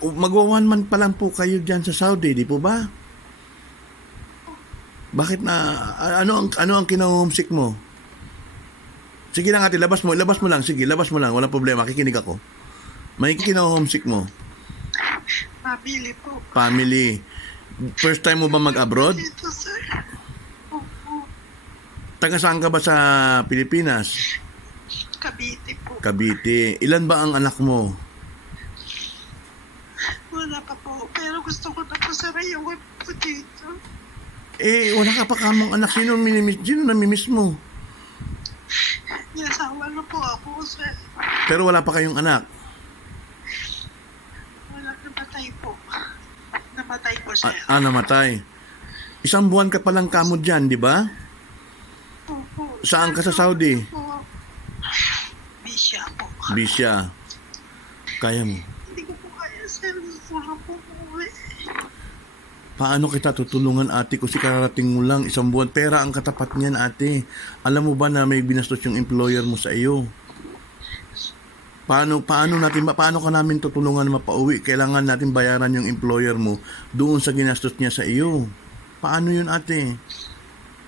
Magwa 1 month pa lang po kayo dyan sa Saudi, di po ba? Bakit na, ano ang kina-homesick mo? Sige lang ate, labas mo lang, sige, labas mo lang, walang problema, kikinig ako. May kina-homesick mo? Mabili po. Family. First time mo ba mag-abroad? Dito, sir. Opo. Taga saan ka ba sa Pilipinas? Cavite po. Cavite. Ilan ba ang anak mo? Wala pa po. Pero gusto ko na po sa rayon po dito. Eh, wala ka pa kamong anak. Sino namimiss mo? Yasawa na po ako, sir. Pero wala pa kayong anak. Wala, namatay po. Namatay po, sir. Namatay. 1 buwan ka palang kamo dyan, di ba? Opo. Saan ka sa Saudi? Po. Bisya po. Bisya. Kaya mo. Hindi ko po kaya, sir. Gusto na po umuwi. Paano kita tutulungan ate kung si kararating mo lang 1 buwan? Pera ang katapat niyan ate. Alam mo ba na may binastos yung employer mo sa iyo? Paano ka namin tutulungan mapauwi? Kailangan natin bayaran yung employer mo doon sa ginastos niya sa iyo. Paano yun ate?